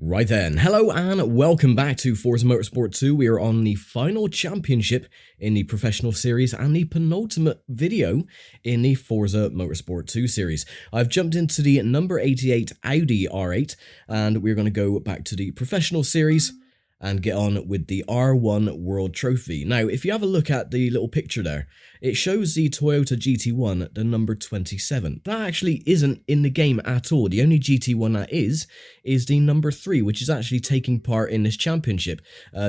Right then, hello and welcome back to Forza Motorsport 2. We are on the final championship in the professional series and the penultimate video in the Forza Motorsport 2 series. I've jumped into the number 88 Audi R8 and we're going to go back to the professional series and get on with the R1 World Trophy. Now, if you have a look at the little picture there, it shows the Toyota GT1, the number 27. That actually isn't in the game at all. The only GT1 that is the number 3, which is actually taking part in this championship,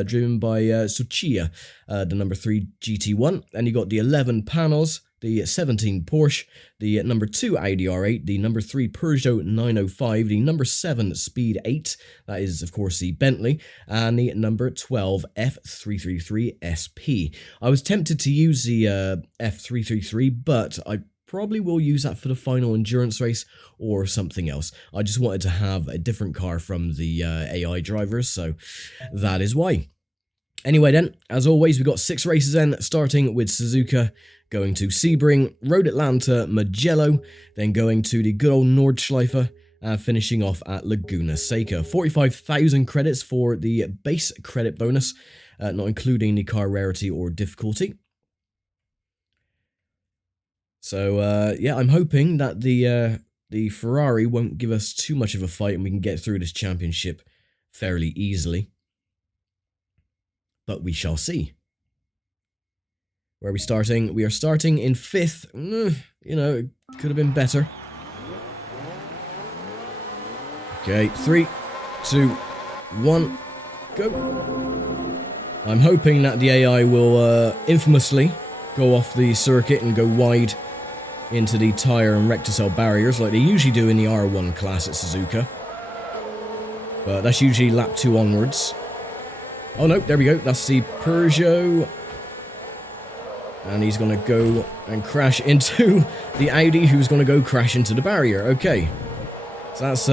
driven by Suzuka, the number 3 GT1. And you got the 11 panels, the 17 Porsche, the number 2 Audi R8, the number 3 Peugeot 905, the number 7 Speed 8, that is of course the Bentley, and the number 12 F333 SP. I was tempted to use the F333, but I probably will use that for the final endurance race or something else. I just wanted to have a different car from the AI drivers, so that is why. Anyway then, as always, we've got 6 races in, starting with Suzuka, going to Sebring, Road Atlanta, Mugello, then going to the good old Nordschleife, and finishing off at Laguna Seca. 45,000 credits for the base credit bonus, not including the car rarity or difficulty. So yeah, I'm hoping that the Ferrari won't give us too much of a fight and we can get through this championship fairly easily. But we shall see. Where are we starting? We are starting in 5th. You know, it could have been better. Okay, 3, 2, 1, go. I'm hoping that the AI will infamously go off the circuit and go wide into the tyre and recticel barriers like they usually do in the R1 class at Suzuka. But that's usually lap 2 onwards. Oh no, there we go, that's the Peugeot. And he's going to go and crash into the Audi, who's going to go crash into the barrier. Okay, so that's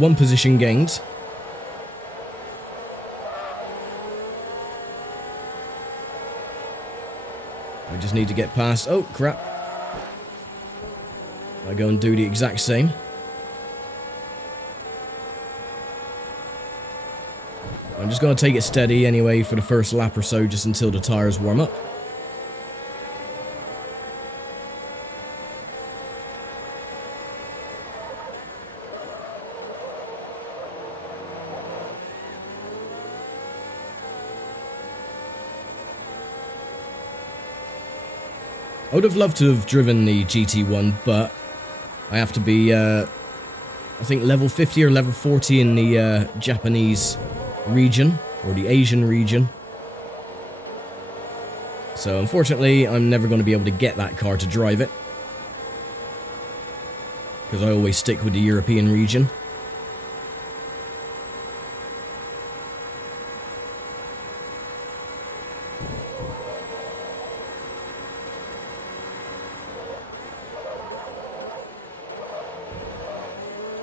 1 position gained. I just need to get past... Oh, crap. I go and do the exact same. I'm just going to take it steady anyway for the first lap or so, just until the tyres warm up. I would have loved to have driven the GT1, but I have to be, I think, level 50 or level 40 in the Japanese region, or the Asian region. So, unfortunately, I'm never going to be able to get that car to drive it, because I always stick with the European region.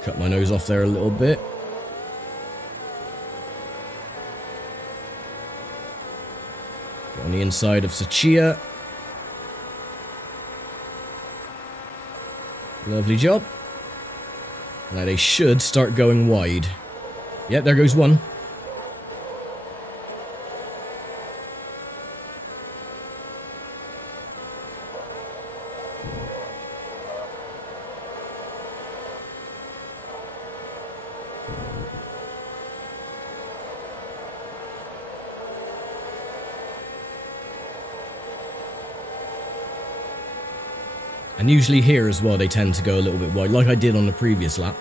Cut my nose off there a little bit. Get on the inside of Suzuka. Lovely job. Now they should start going wide. Yep, there goes one. And usually here as well, they tend to go a little bit wide, like I did on the previous lap.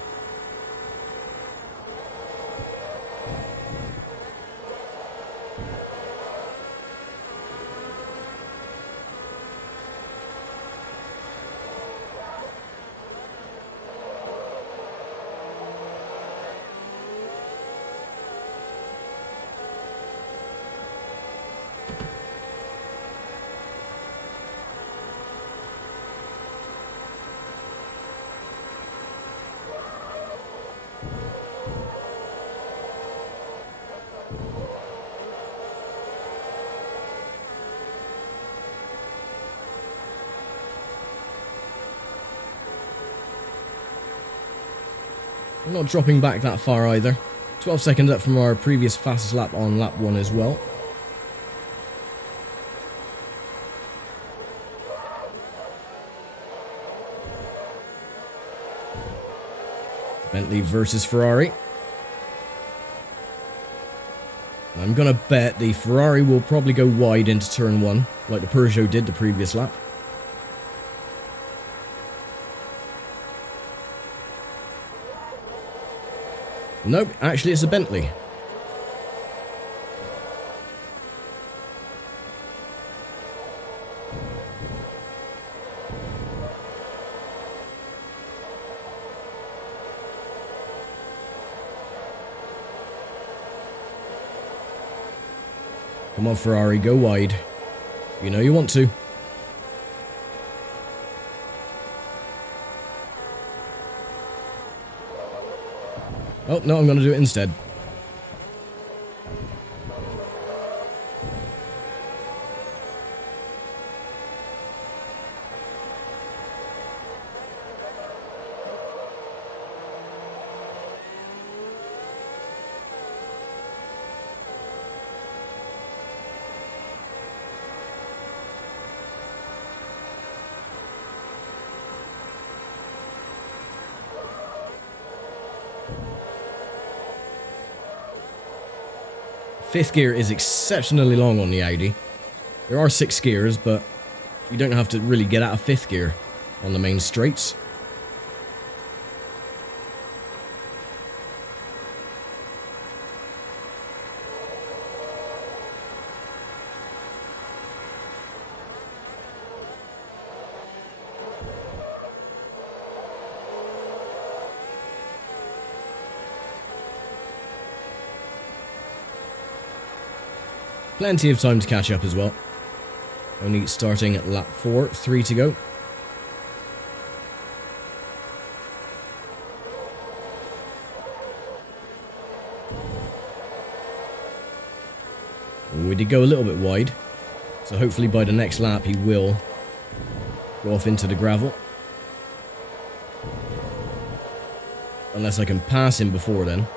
I'm not dropping back that far either. 12 seconds up from our previous fastest lap on lap 1 as well. Bentley versus Ferrari. I'm gonna bet the Ferrari will probably go wide into turn 1, like the Peugeot did the previous lap. Nope, actually it's a Bentley. Come on, Ferrari, go wide. You know you want to. Oh, no, I'm going to do it instead. Fifth gear is exceptionally long on the Audi. There are 6 gears, but you don't have to really get out of 5th gear on the main straights. Plenty of time to catch up as well. Only starting at lap 4, 3 to go. We did go a little bit wide, so hopefully by the next lap he will go off into the gravel. Unless I can pass him before then.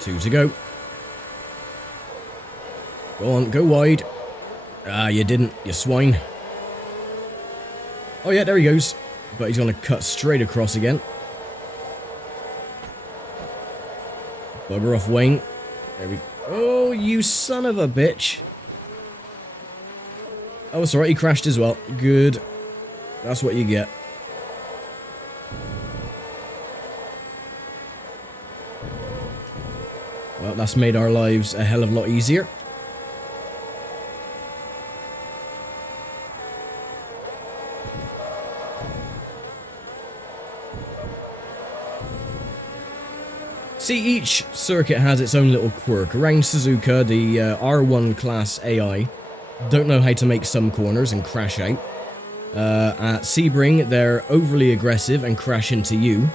Two to go. Go on, go wide. Ah, you didn't, you swine. Oh yeah, there he goes. But he's going to cut straight across again. Bugger off, Wayne. There we go. Oh, you son of a bitch. Oh, it's alright, he crashed as well. Good. That's what you get. Well, that's made our lives a hell of a lot easier. See, each circuit has its own little quirk. Around Suzuka, the R1 class AI don't know how to make some corners and crash out. At Sebring, they're overly aggressive and crash into you.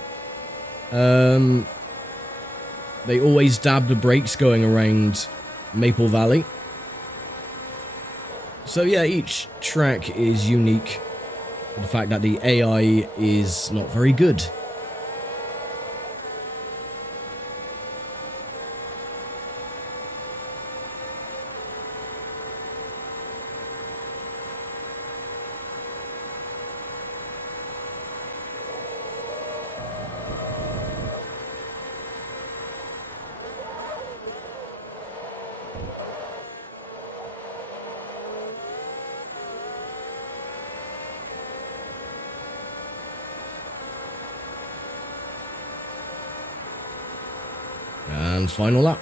They always dab the brakes going around Maple Valley. So yeah, each track is unique The fact that the AI is not very good. And final lap.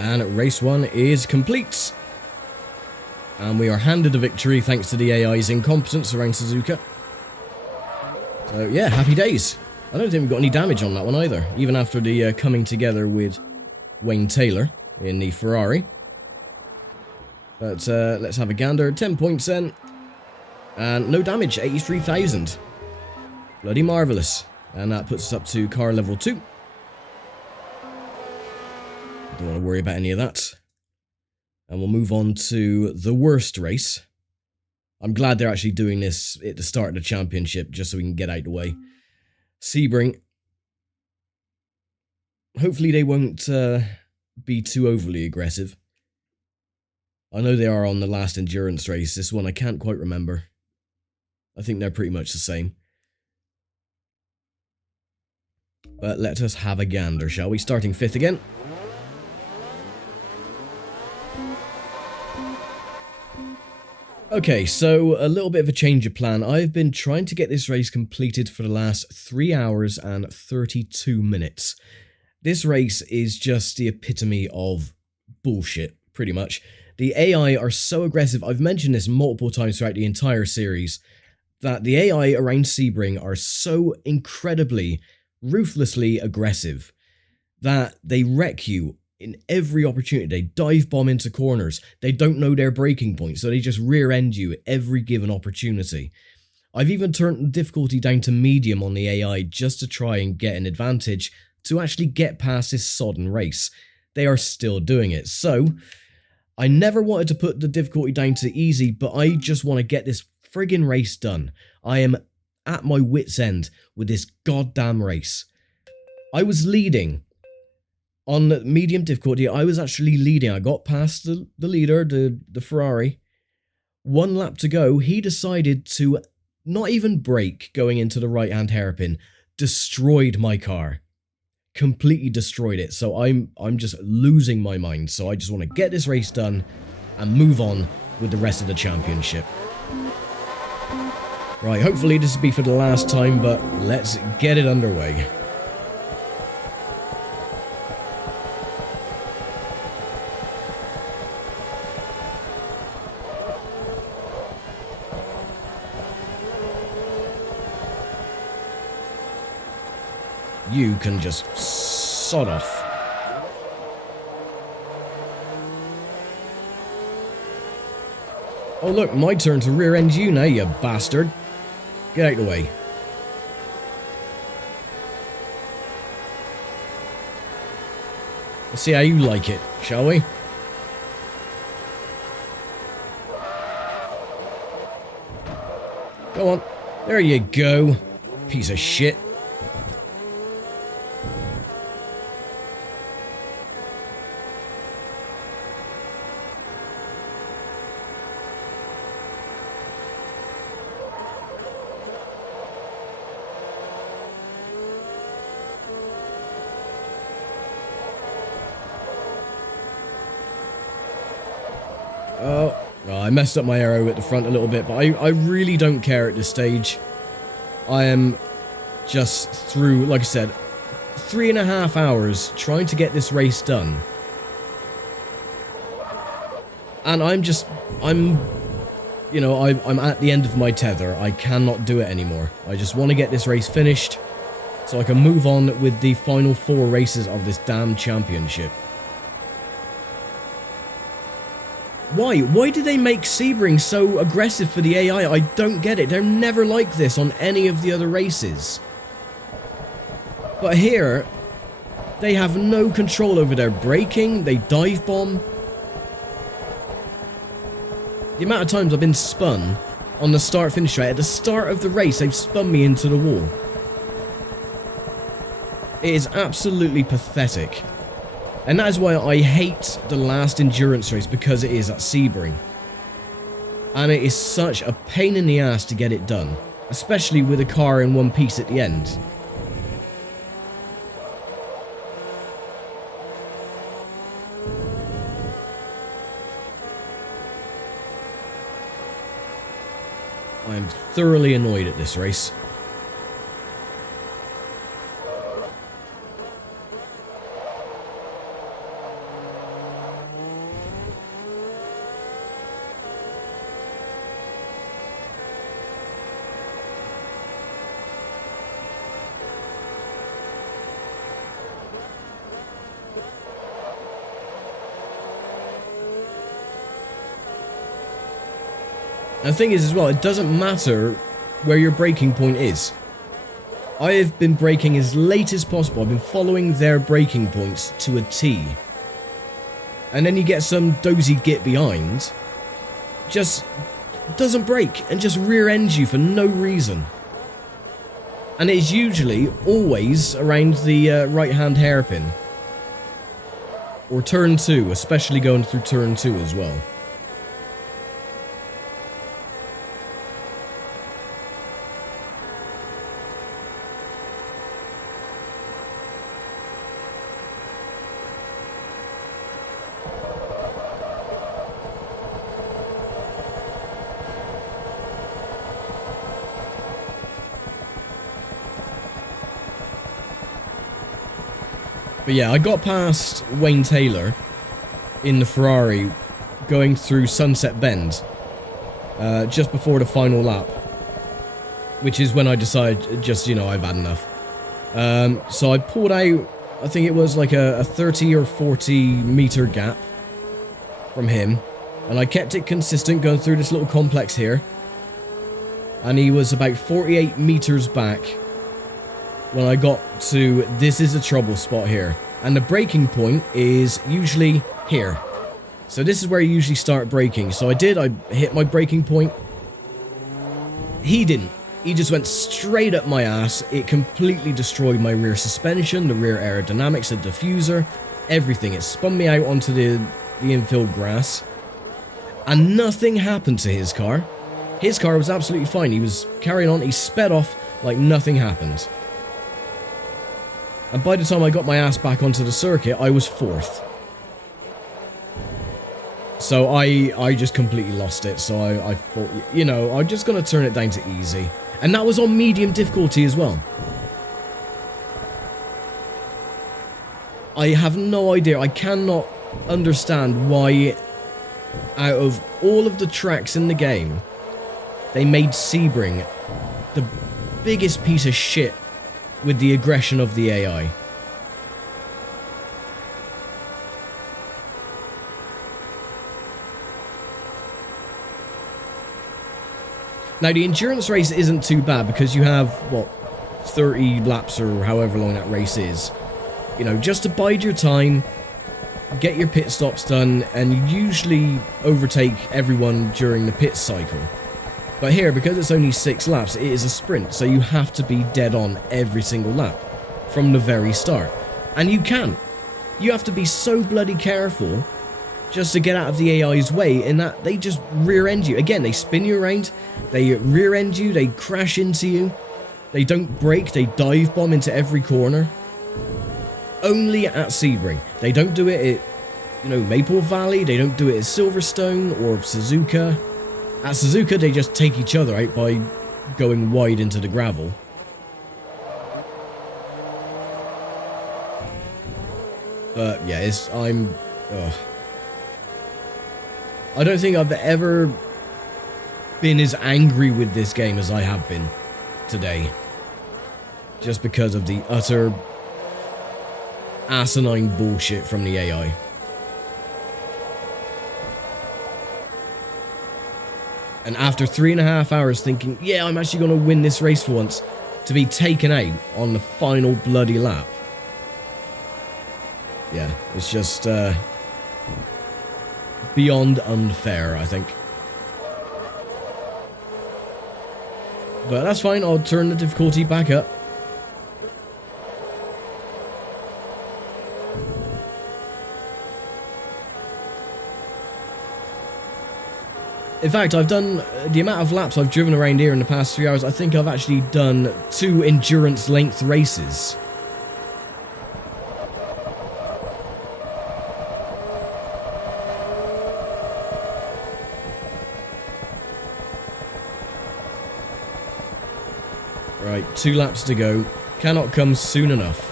And race 1 is complete. And we are handed a victory thanks to the AI's incompetence around Suzuka. So yeah, happy days. I don't think we got any damage on that one either, even after the coming together with Wayne Taylor in the Ferrari. But let's have a gander. 10 points then. And no damage, 83,000. Bloody marvellous. And that puts us up to car level 2. Don't want to worry about any of that. And we'll move on to the worst race. I'm glad they're actually doing this at the start of the championship, just so we can get out of the way. Sebring. Hopefully they won't be too overly aggressive. I know they are on the last endurance race. This one I can't quite remember. I think they're pretty much the same. But let us have a gander, shall we? Starting 5th again. Okay, so a little bit of a change of plan. I've been trying to get this race completed for the last 3 hours and 32 minutes. This race is just the epitome of bullshit, pretty much. The AI are so aggressive, I've mentioned this multiple times throughout the entire series, that the AI around Sebring are so incredibly, ruthlessly aggressive that they wreck you in every opportunity. They dive bomb into corners. They don't know their braking points, so they just rear end you at every given opportunity. I've even turned the difficulty down to medium on the AI just to try and get an advantage to actually get past this sodden race. They are still doing it. So, I never wanted to put the difficulty down to easy, but I just want to get this friggin' race done. I am at my wit's end with this goddamn race. I was leading. On medium difficulty, I was actually leading. I got past the leader, the Ferrari. 1 lap to go, he decided to not even brake going into the right-hand hairpin. Destroyed my car. Completely destroyed it. So I'm just losing my mind. So I just want to get this race done and move on with the rest of the championship. Right, hopefully this will be for the last time, but let's get it underway. You can just sod off. Oh look, my turn to rear end you now, you bastard. Get out of the way. Let's see how you like it, shall we? Go on. There you go. Piece of shit. Oh, I messed up my arrow at the front a little bit, but I really don't care at this stage. I am just through, like I said, 3.5 hours trying to get this race done. And I'm at the end of my tether. I cannot do it anymore. I just want to get this race finished so I can move on with the final 4 races of this damn championship. Why? Why do they make Sebring so aggressive for the AI? I don't get it. They're never like this on any of the other races. But here, they have no control over their braking. They dive bomb. The amount of times I've been spun on the start-finish straight, at the start of the race, they've spun me into the wall. It is absolutely pathetic. And that is why I hate the last endurance race, because it is at Sebring. And it is such a pain in the ass to get it done, especially with a car in one piece at the end. I am thoroughly annoyed at this race. And the thing is as well, it doesn't matter where your braking point is. I have been braking as late as possible. I've been following their braking points to a T. And then you get some dozy git behind, just doesn't brake and just rear ends you for no reason. And it is usually always around the right hand hairpin. Or turn 2, especially going through turn 2 as well. But yeah, I got past Wayne Taylor in the Ferrari going through Sunset Bend just before the final lap, which is when I decided just, I've had enough. So I pulled out, I think it was like a 30 or 40 meter gap from him, and I kept it consistent going through this little complex here, and he was about 48 meters back when I got to, this is a trouble spot here, and the braking point is usually here. So this is where you usually start braking. So I hit my braking point. He didn't. He just went straight up my ass. It completely destroyed my rear suspension, the rear aerodynamics, the diffuser, everything. It spun me out onto the infield grass. And nothing happened to his car. His car was absolutely fine. He was carrying on. He sped off like nothing happened. And by the time I got my ass back onto the circuit, I was 4th. So I just completely lost it. So I thought, I'm just going to turn it down to easy. And that was on medium difficulty as well. I have no idea. I cannot understand why, out of all of the tracks in the game, they made Sebring the biggest piece of shit with the aggression of the AI. Now, the endurance race isn't too bad because you have, what, 30 laps or however long that race is. You know, just to bide your time, get your pit stops done, and you usually overtake everyone during the pit cycle. But here, because it's only 6 laps, it is a sprint, so you have to be dead on every single lap from the very start. And you can. You have to be so bloody careful just to get out of the AI's way, in that they just rear-end you. Again, they spin you around, they rear-end you, they crash into you, they don't brake, they dive bomb into every corner. Only at Sebring. They don't do it at, you know, Maple Valley, they don't do it at Silverstone or Suzuka. At Suzuka, they just take each other out by going wide into the gravel. But yeah, I don't think I've ever been as angry with this game as I have been today. Just because of the utter asinine bullshit from the AI. And after 3.5 hours thinking, yeah, I'm actually going to win this race for once, to be taken out on the final bloody lap. Yeah, it's just beyond unfair, I think. But that's fine, I'll turn the difficulty back up. In fact, I've done the amount of laps I've driven around here in the past 3 hours. I think I've actually done 2 endurance length races. Right, 2 laps to go. Cannot come soon enough.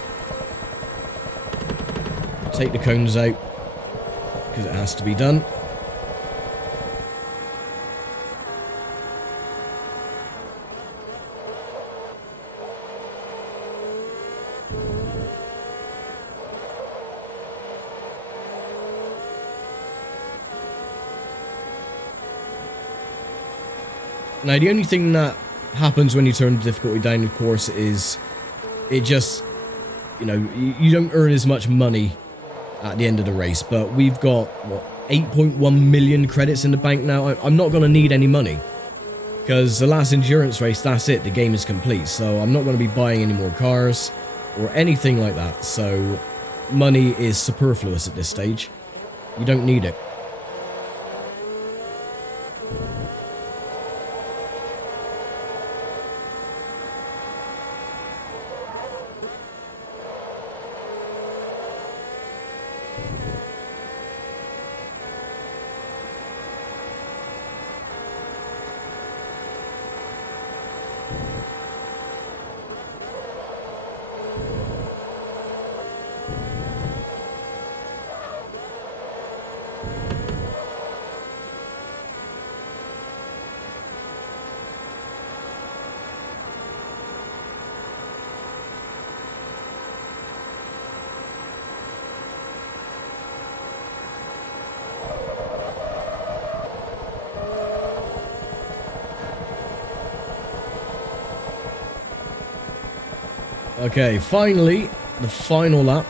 Take the cones out, because it has to be done. Now, the only thing that happens when you turn the difficulty down, of course, is it just, you know, you don't earn as much money at the end of the race. But we've got, what, 8.1 million credits in the bank now. I'm not going to need any money, because the last endurance race, that's it, the game is complete. So I'm not going to be buying any more cars or anything like that. So money is superfluous at this stage. You don't need it. Okay, finally, the final lap.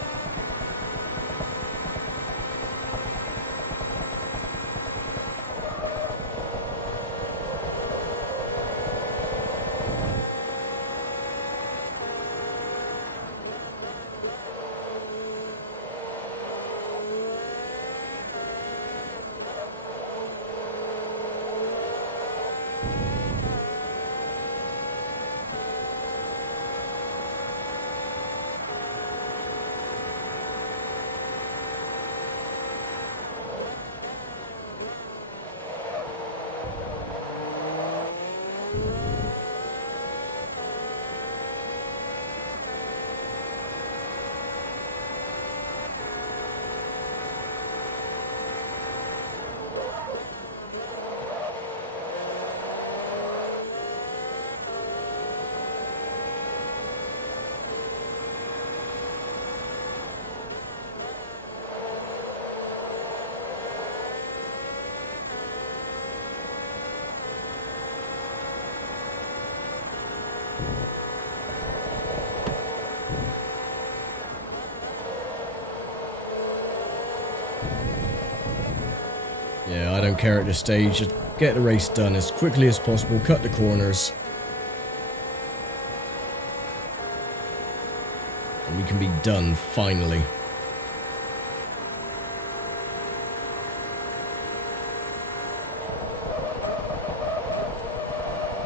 don't care at this stage. Just get the race done as quickly as possible. Cut the corners. And we can be done, finally.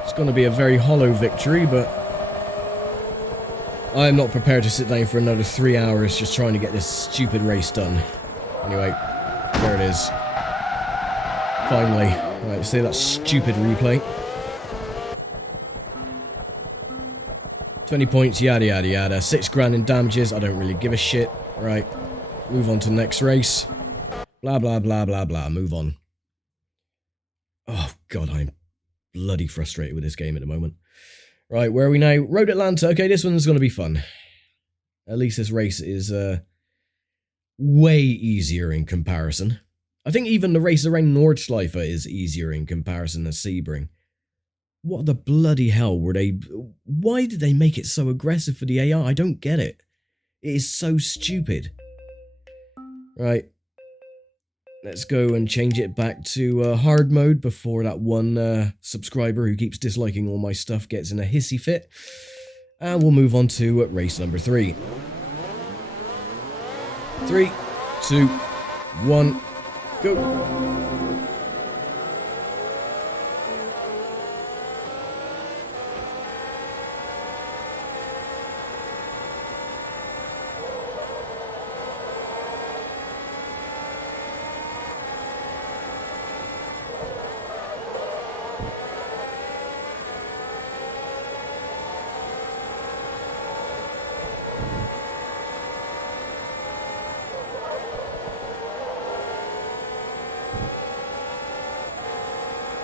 It's going to be a very hollow victory, but I'm not prepared to sit down for another 3 hours just trying to get this stupid race done. Anyway, there it is. Finally. Right, say that stupid replay. 20 points, yada yada yada. 6 grand in damages, I don't really give a shit. Right, move on to the next race. Blah blah blah blah blah, move on. Oh god, I'm bloody frustrated with this game at the moment. Right, where are we now? Road Atlanta. Okay, this one's going to be fun. At least this race is way easier in comparison. I think even the race around Nordschleife is easier in comparison to Sebring. What the bloody hell were they... Why did they make it so aggressive for the AI? I don't get it. It is so stupid. Right. Let's go and change it back to hard mode before that one subscriber who keeps disliking all my stuff gets in a hissy fit. And we'll move on to race number 3. 3, 2, 1, go.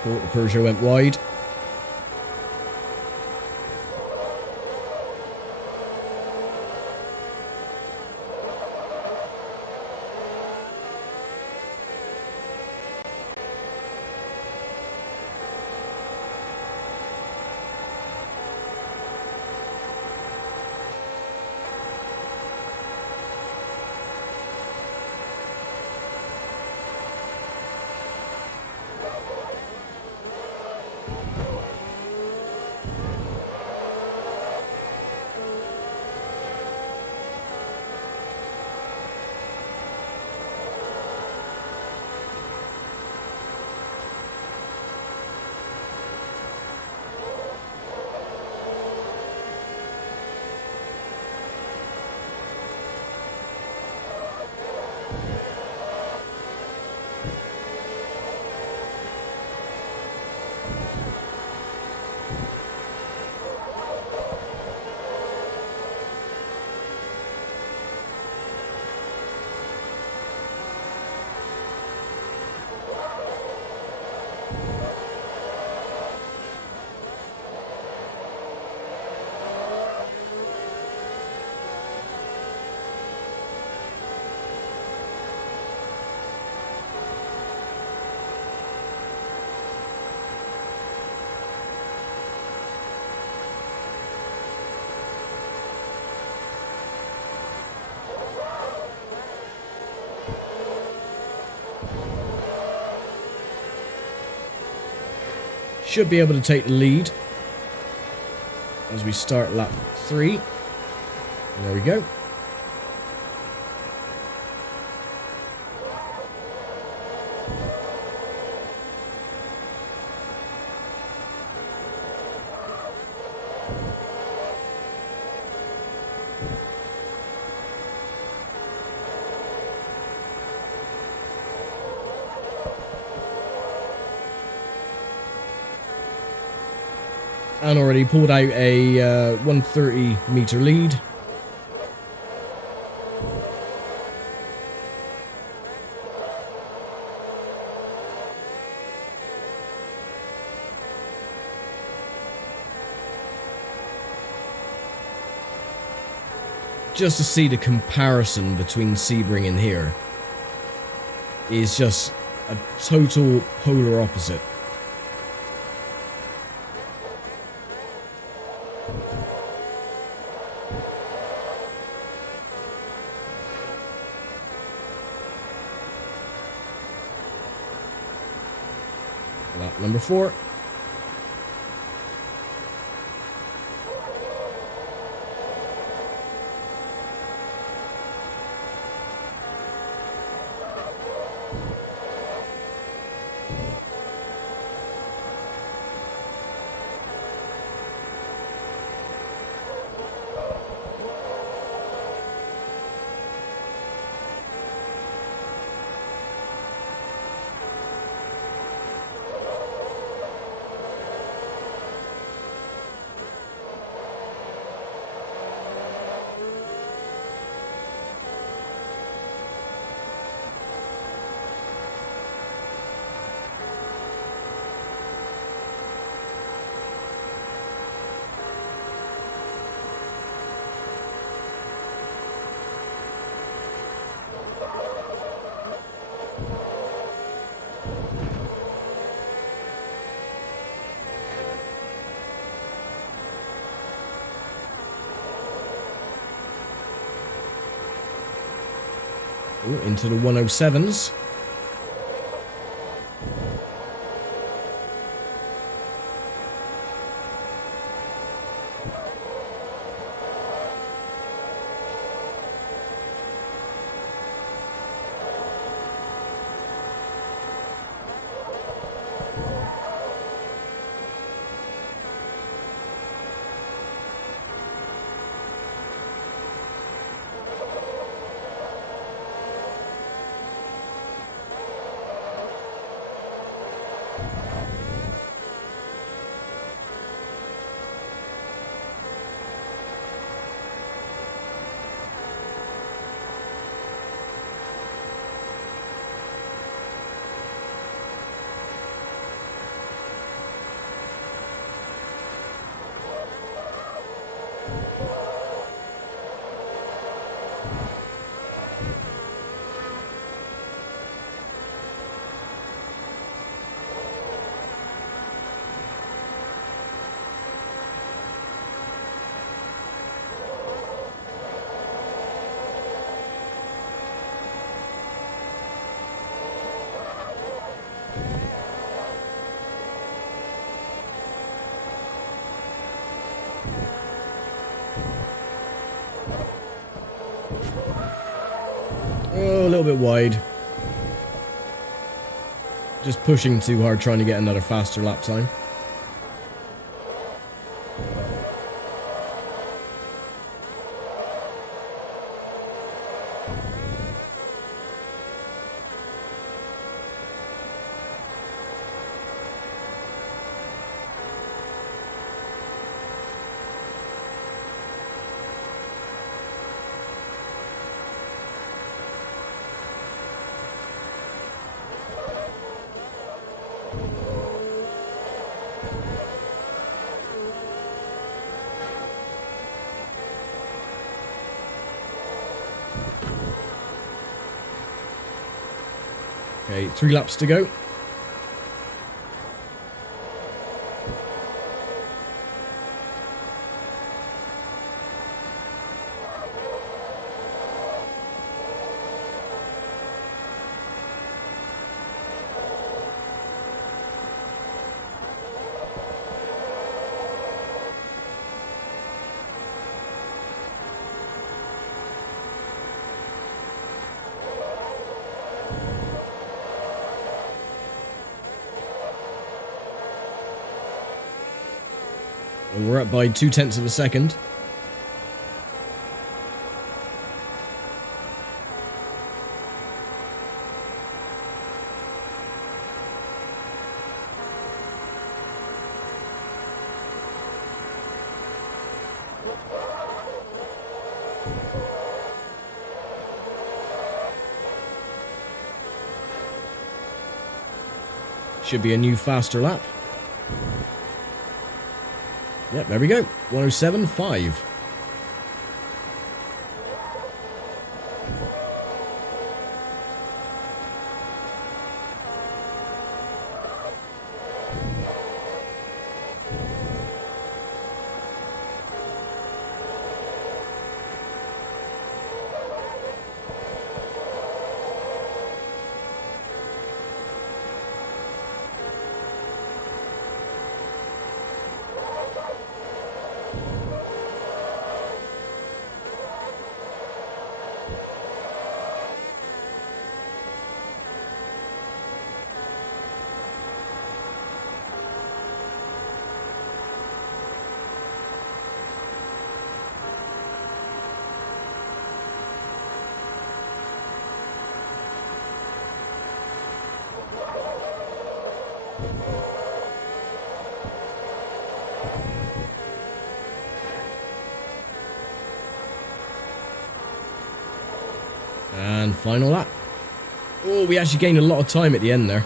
Oh, the Peugeot went wide. Should be able to take the lead as we start lap 3. There we go. And already pulled out a 130 meter lead. Just to see the comparison between Sebring and here is just a total polar opposite. Lap number 4. Ooh, into the 107s. Oh, a little bit wide. Just pushing too hard, trying to get another faster lap time. Okay, 3 laps to go. And we're up by 0.2 of a second. Should be a new faster lap. Yep, there we go. 107.5. And final lap. Oh, we actually gained a lot of time at the end there.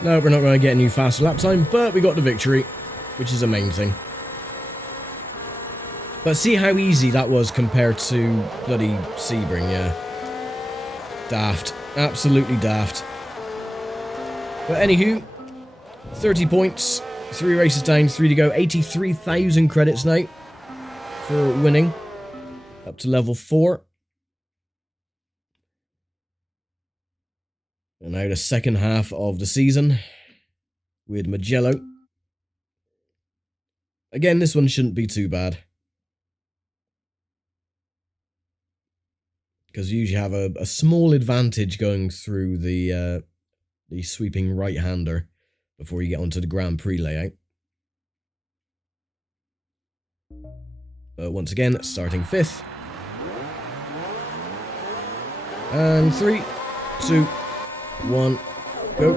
No, we're not going to get a new faster lap time, but we got the victory, which is the main thing. But see how easy that was compared to bloody Sebring, yeah. Daft. Absolutely daft. But anywho, 30 points, 3 races down, 3 to go, 83,000 credits now for winning, up to level 4. And now the second half of the season with Mugello. Again, this one shouldn't be too bad, because you usually have a small advantage going through the sweeping right-hander before you get onto the Grand Prix layout. But once again, starting 5th. And 3, 2, 1, go.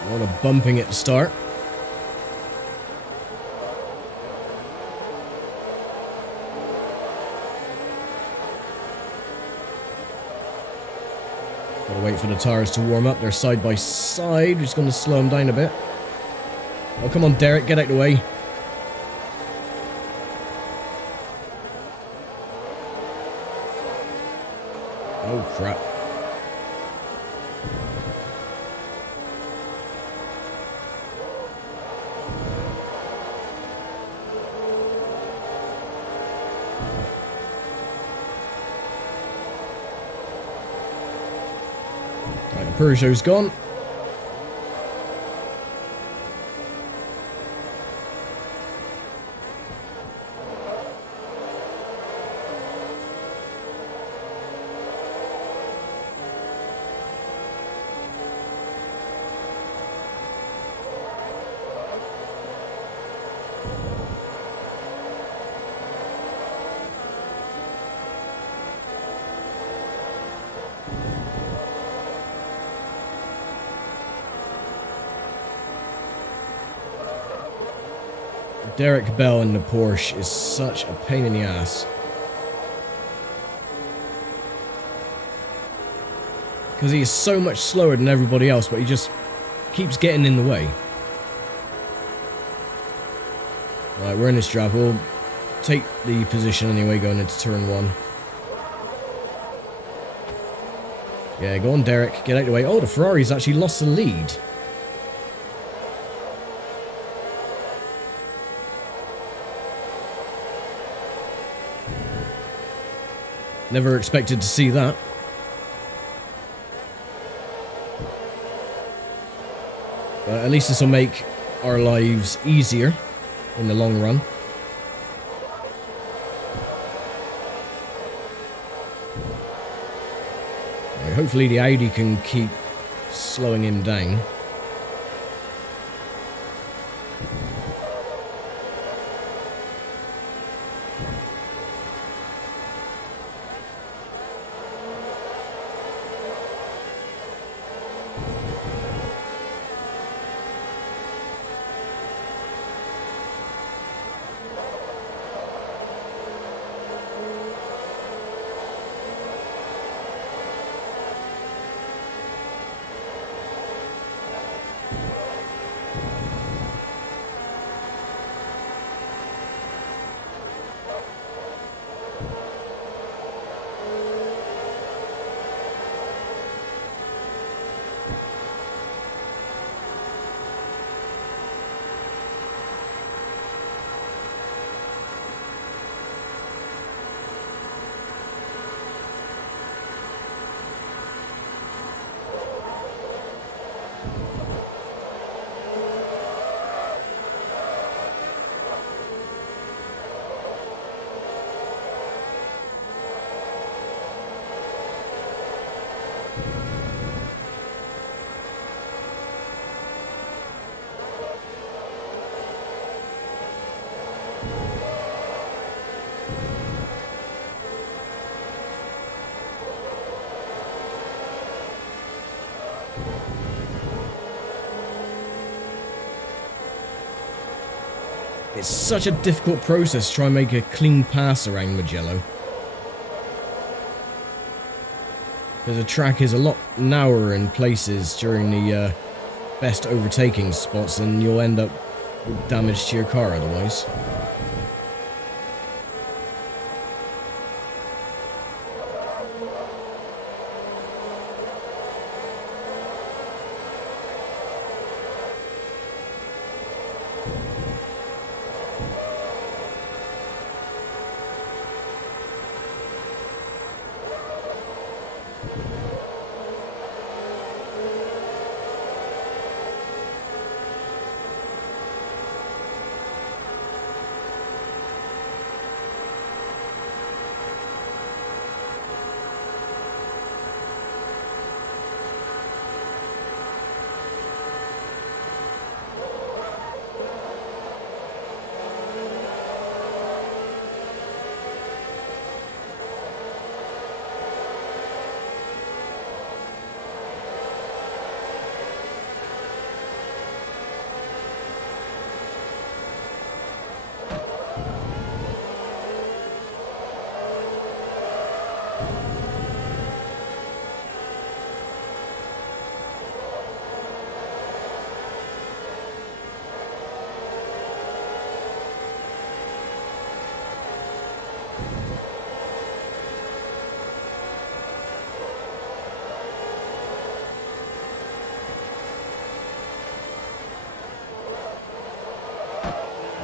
A lot of bumping at the start. Gotta wait for the tires to warm up. They're side by side. Just gonna slow them down a bit. Oh, come on, Derek, get out of the way. Oh, crap. Right, the Peugeot's gone. Derek Bell in the Porsche is such a pain in the ass. Because he is so much slower than everybody else, but he just keeps getting in the way. Right, we're in this draft. We'll take the position anyway going into turn 1. Yeah, go on, Derek. Get out of the way. Oh, the Ferrari's actually lost the lead. Never expected to see that. But at least this will make our lives easier in the long run. Right, hopefully the Audi can keep slowing him down. It's such a difficult process to try and make a clean pass around Mugello. Because the track is a lot narrower in places during the best overtaking spots, and you'll end up with damage to your car otherwise.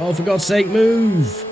Oh, for God's sake, move!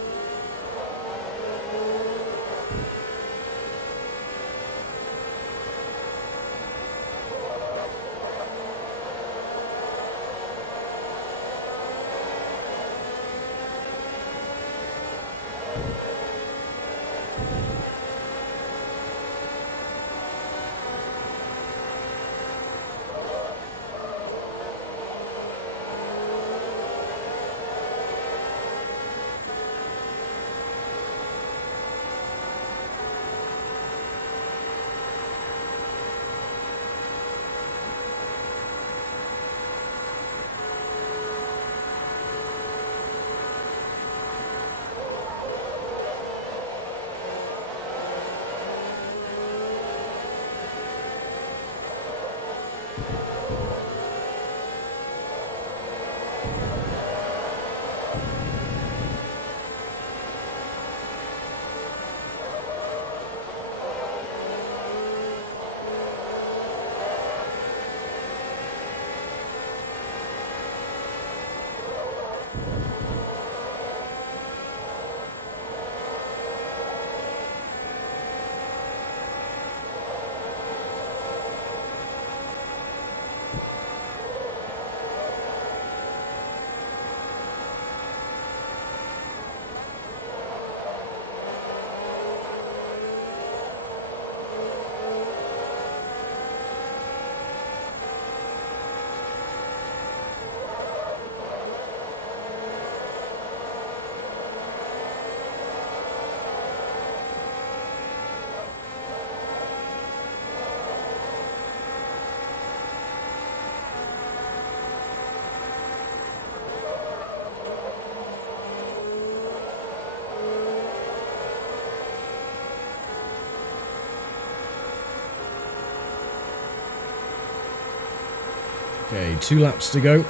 Okay, 2 laps to go.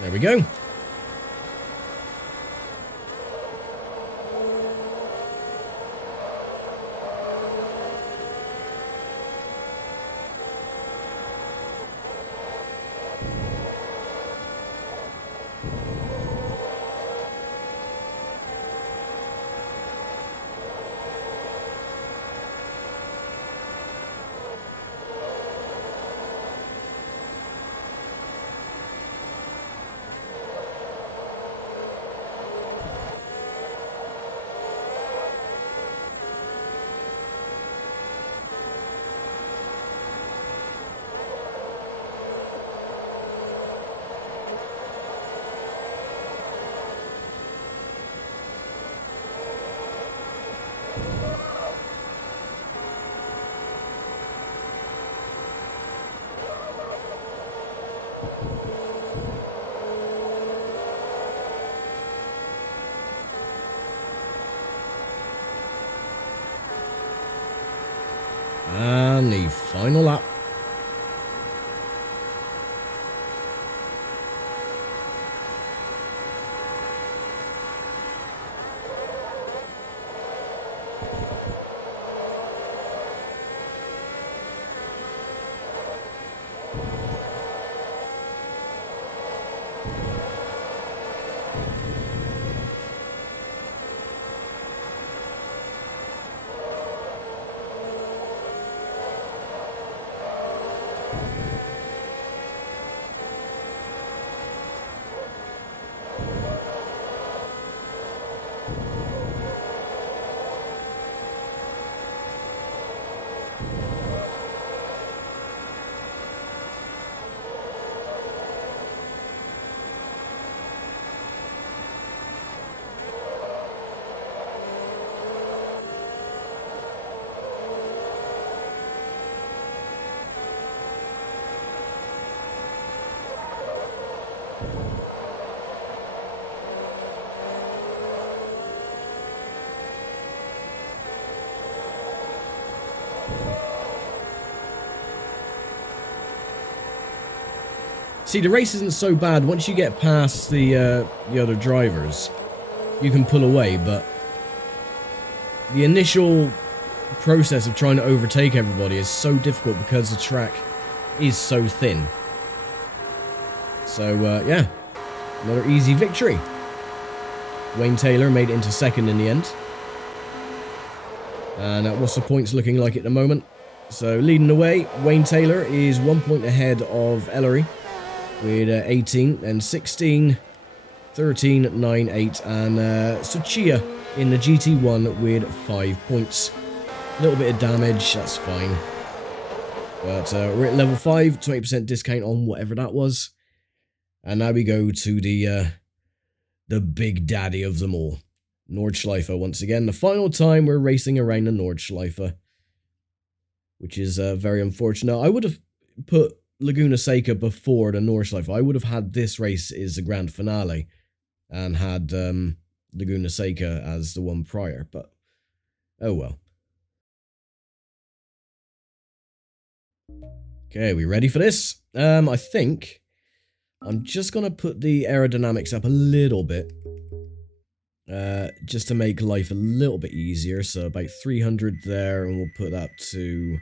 There we go. And the final lap. See, the race isn't so bad. Once you get past the other drivers, you can pull away, but the initial process of trying to overtake everybody is so difficult because the track is so thin. So, yeah, another easy victory. Wayne Taylor made it into second in the end. And what's the points looking like at the moment? So, leading the way, Wayne Taylor is 1 point ahead of Ellery with 18, and 16, 13, 9, 8, and Suzuka in the GT1 with 5 points. A little bit of damage, that's fine. But we're at level 5, 20% discount on whatever that was. And now we go to the big daddy of them all, Nordschleife once again. The final time we're racing around the Nordschleife, which is very unfortunate. I would have put Laguna Seca before the Nordschleife. I would have had this race as the grand finale and had Laguna Seca as the one prior, but oh well. Okay, we ready for this? I think I'm just going to put the aerodynamics up a little bit, just to make life a little bit easier. So about 300 there, and we'll put that to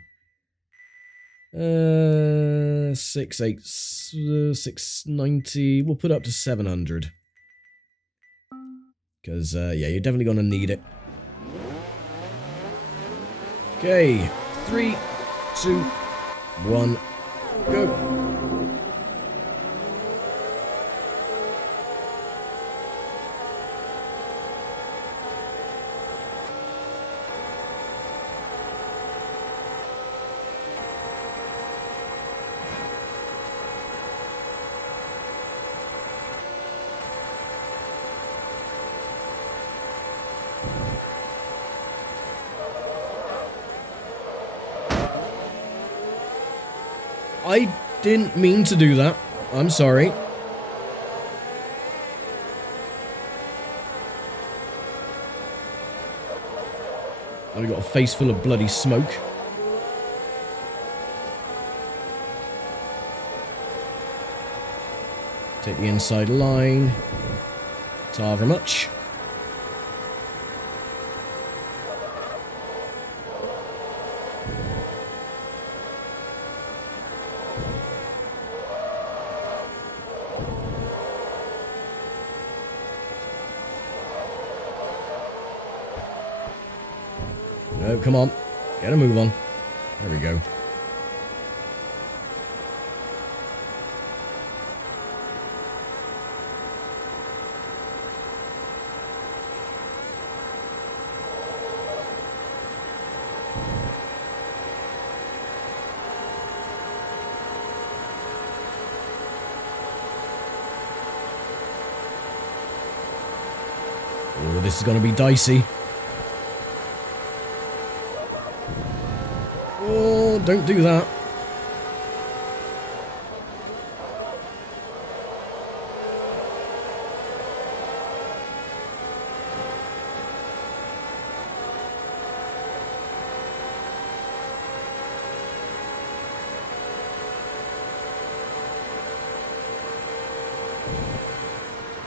690. We'll put it up to 700. Because, yeah, you're definitely going to need it. Okay, 3, 2, 1, go. I didn't mean to do that. I'm sorry. I've got a face full of bloody smoke. Take the inside line. Ta very much. No, come on. Get a move on. There we go. Oh, this is going to be dicey. Oh, don't do that.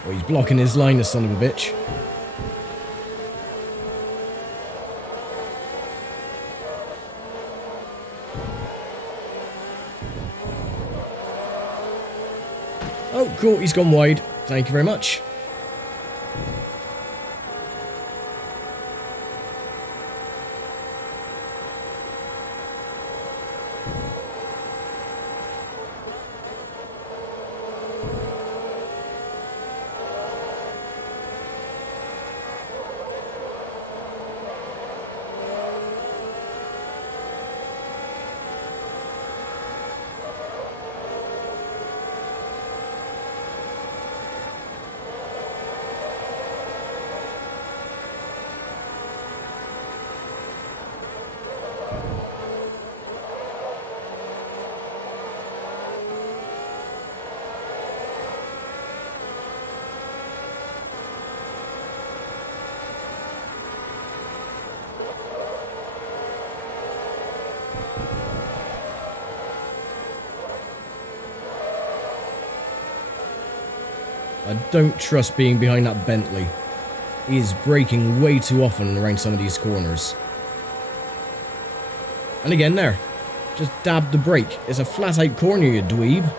Oh, he's blocking his line, the son of a bitch. Oh, cool, he's gone wide. Thank you very much. I don't trust being behind that Bentley. He is braking way too often around some of these corners. And again there. Just dab the brake. It's a flat out corner, you dweeb.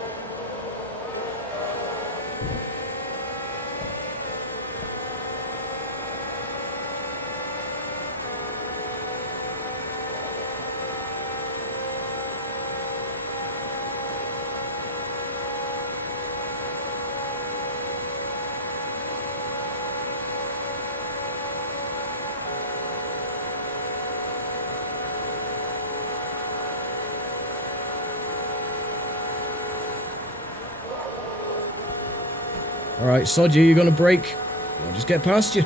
Alright, sod you, you're gonna brake. I'll just get past you.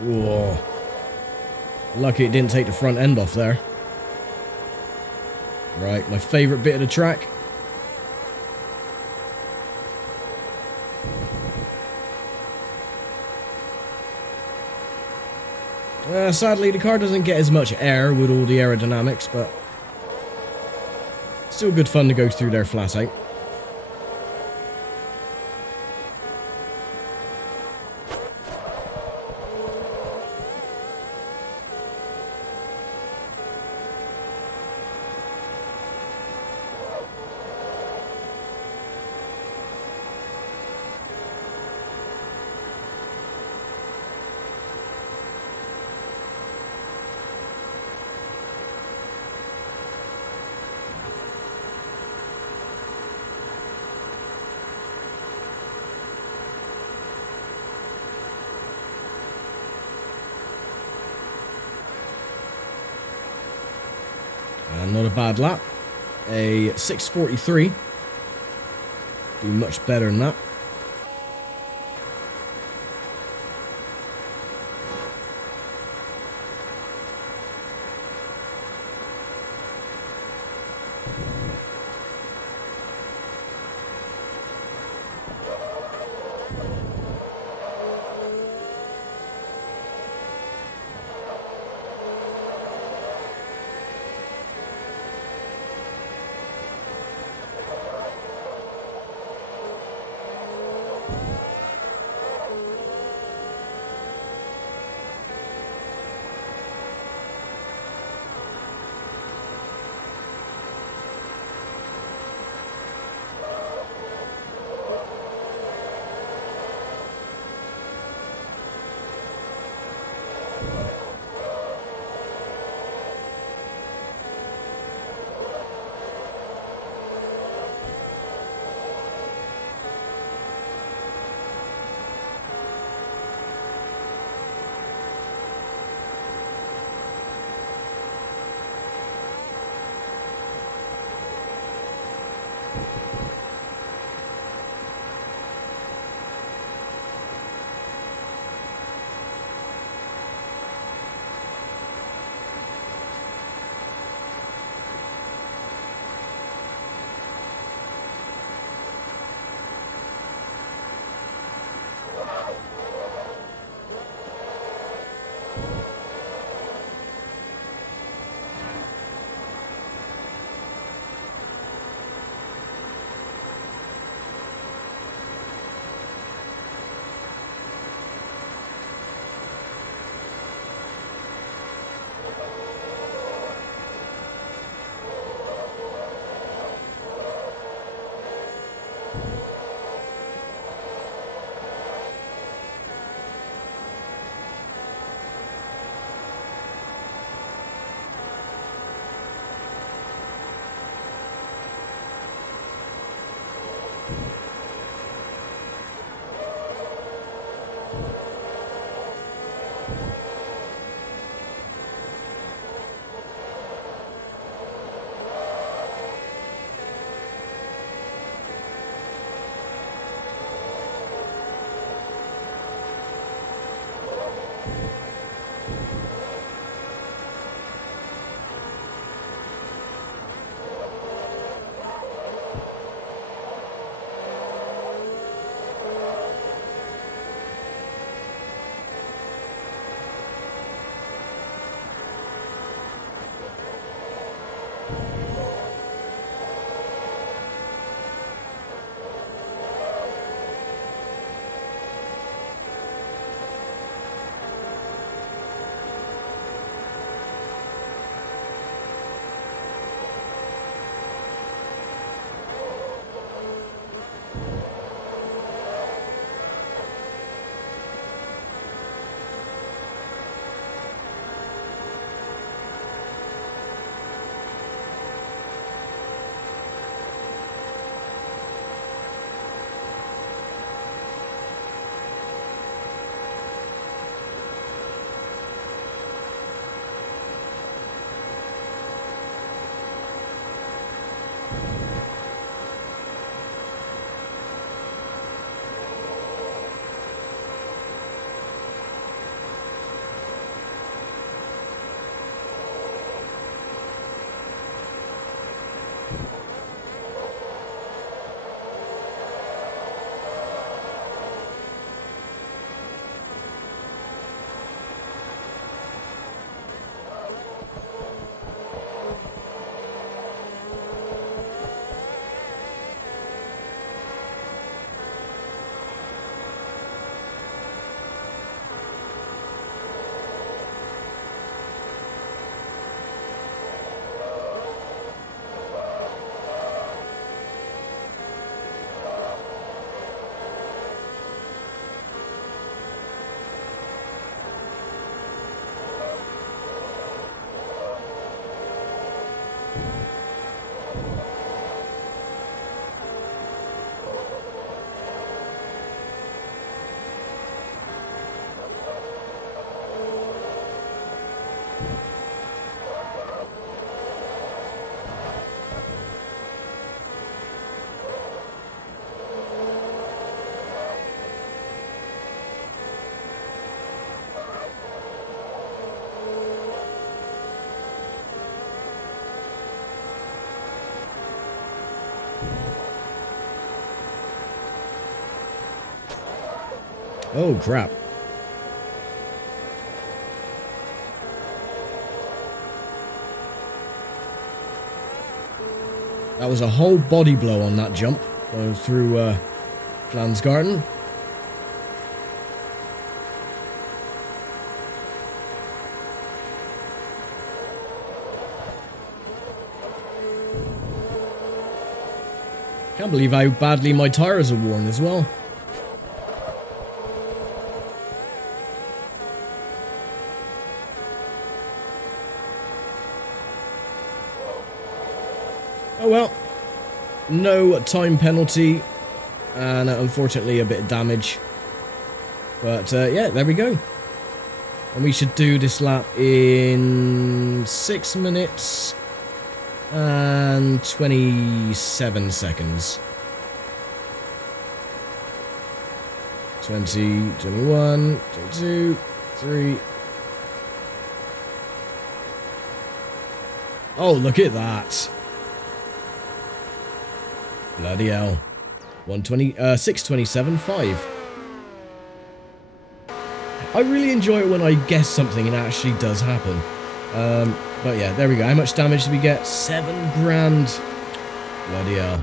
Whoa. Lucky it didn't take the front end off there. Right, my favourite bit of the track. Sadly, the car doesn't get as much air with all the aerodynamics, but still good fun to go through there flat out. And not a bad lap. A 6:43. Do much better than that. Oh, crap. That was a whole body blow on that jump, going through Flan's Garden. Can't believe how badly my tires are worn as well. Oh well, no time penalty, and unfortunately a bit of damage. But yeah, there we go. And we should do this lap in 6 minutes and 27 seconds. 20, 21, 22, 3. Oh, look at that. Bloody hell. 6:27.5. I really enjoy it when I guess something and it actually does happen. But yeah, there we go. How much damage did we get? 7 grand. Bloody hell.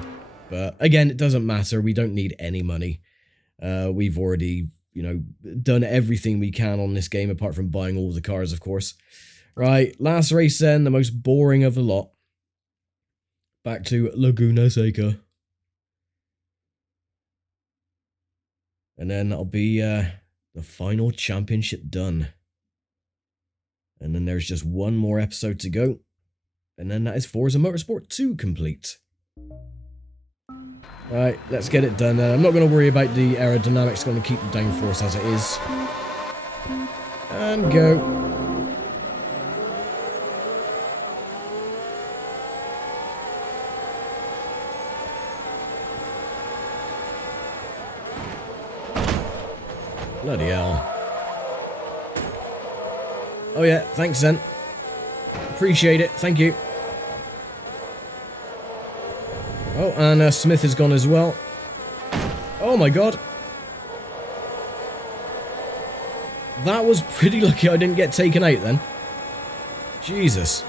But again, it doesn't matter. We don't need any money. We've already, you know, done everything we can on this game, apart from buying all the cars, of course. Right, last race then, the most boring of the lot. Back to Laguna Seca. And then that'll be the final championship done. And then there's just one more episode to go. And then that is Forza Motorsport 2 complete. Alright, let's get it done. I'm not going to worry about the aerodynamics. Going to keep the downforce as it is. And go. Bloody hell. Oh yeah, thanks then. Appreciate it, thank you. Oh, and Smith is gone as well. Oh my god. That was pretty lucky I didn't get taken out then. Jesus.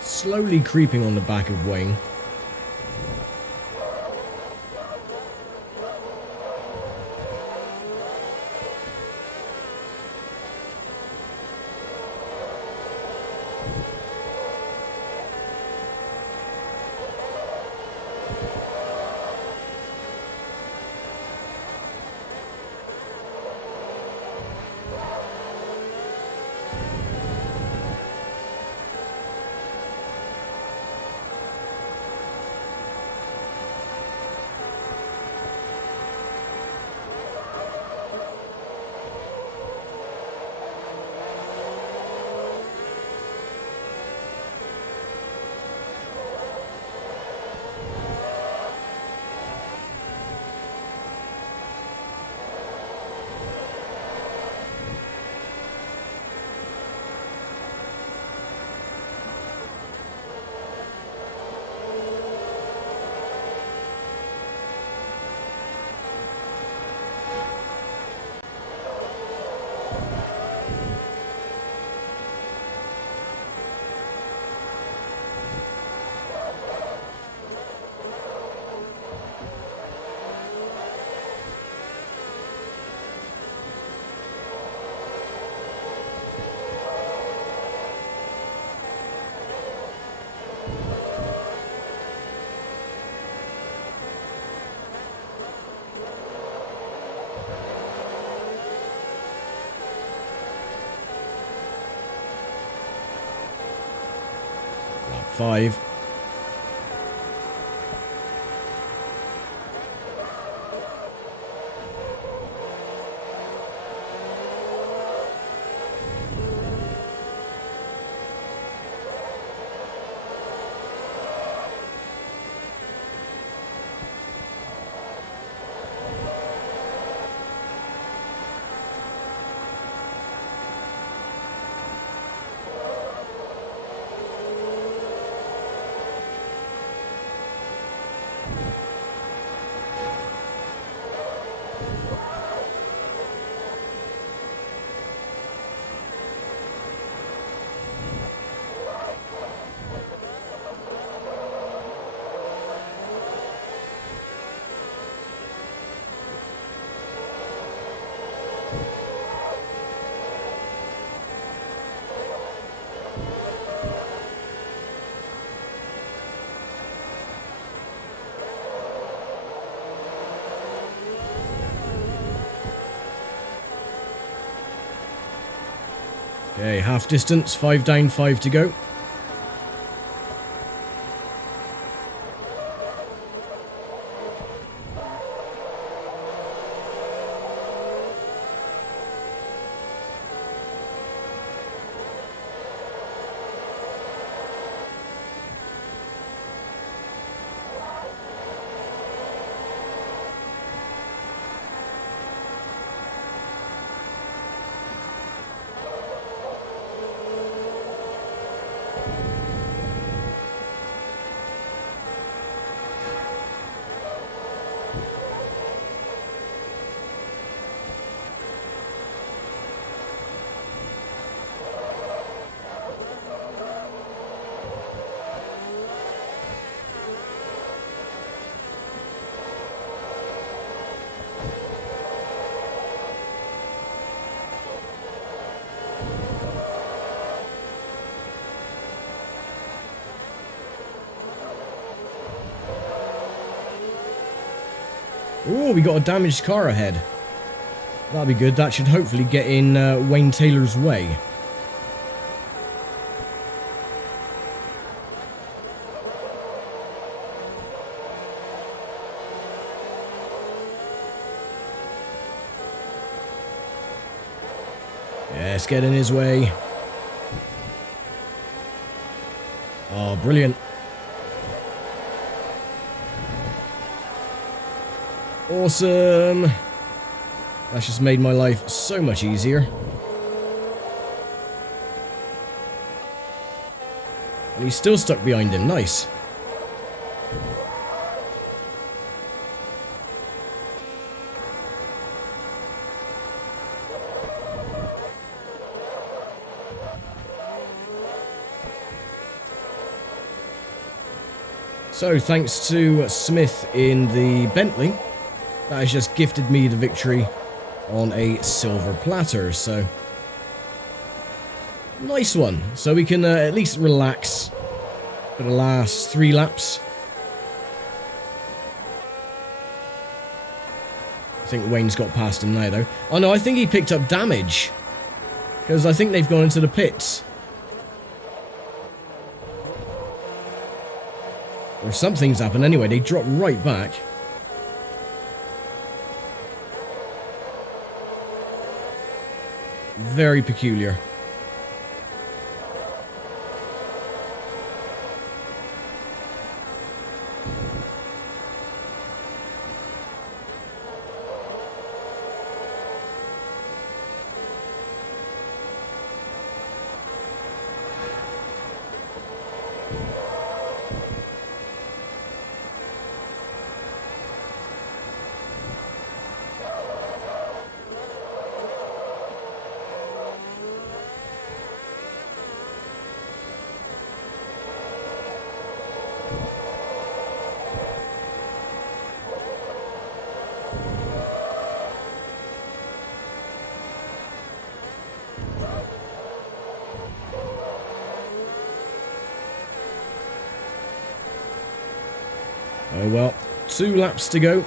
Slowly creeping on the back of Wayne. 5. Okay, half distance, 5 down, 5 to go. Oh, we got a damaged car ahead. That'll be good. That should hopefully get in Wayne Taylor's way. Yes, get in his way. Oh, brilliant. Awesome. That's just made my life so much easier. And he's still stuck behind him. Nice. So, thanks to Smith in the Bentley, that has just gifted me the victory on a silver platter, so nice one. So we can at least relax for the last 3 laps. I think Wayne's got past him now, though. Oh no, I think he picked up damage, because I think they've gone into the pits. Or something's happened anyway, they dropped right back. Very peculiar. Oh well, 2 laps to go.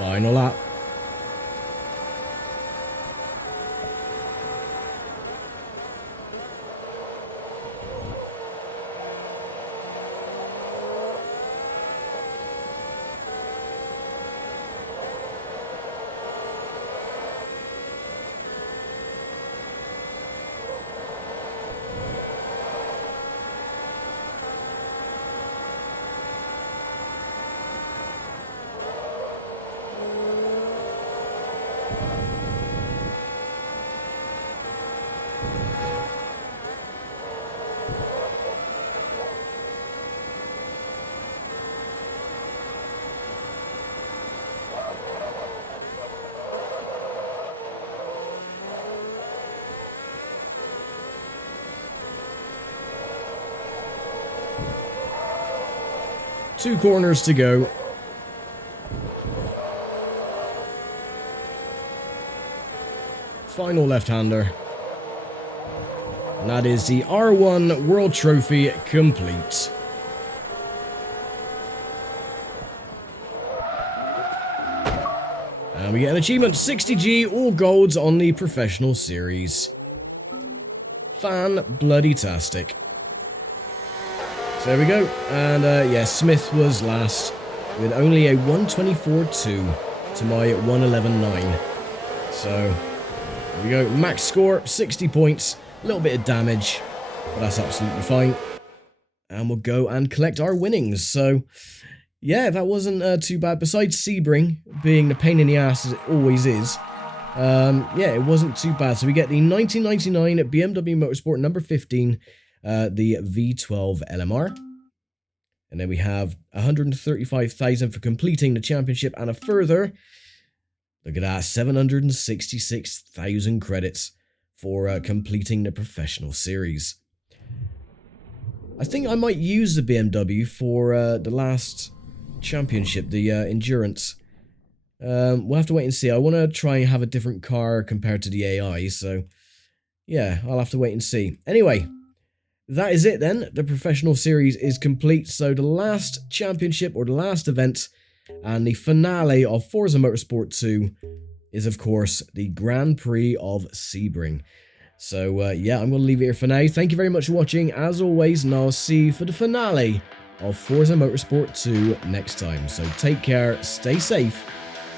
Final lap. Two corners to go. Final left-hander. And that is the R1 World Trophy complete. And we get an achievement, 60G, all golds on the professional series. Fan-bloody-tastic. So there we go, and yeah, Smith was last with only a 124.2 to my 111.9. So there we go, max score, 60 points, a little bit of damage, but that's absolutely fine. And we'll go and collect our winnings. So yeah, that wasn't too bad, besides Sebring being the pain in the ass as it always is. Yeah, it wasn't too bad. So we get the 1999 BMW Motorsport number 15, the V12 LMR, and then we have 135,000 for completing the championship, and a further, look at that, 766,000 credits for completing the professional series. I think I might use the BMW for the last championship, the endurance. We'll have to wait and see. I want to try and have a different car compared to the AI, so yeah, I'll have to wait and see. Anyway, that is it then. The professional series is complete. So the last championship, or the last event, and the finale of Forza Motorsport 2 is, of course, the Grand Prix of Sebring. So yeah, I'm going to leave it here for now. Thank you very much for watching, as always, and I'll see you for the finale of Forza Motorsport 2 next time. So take care, stay safe,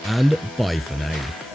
and bye for now.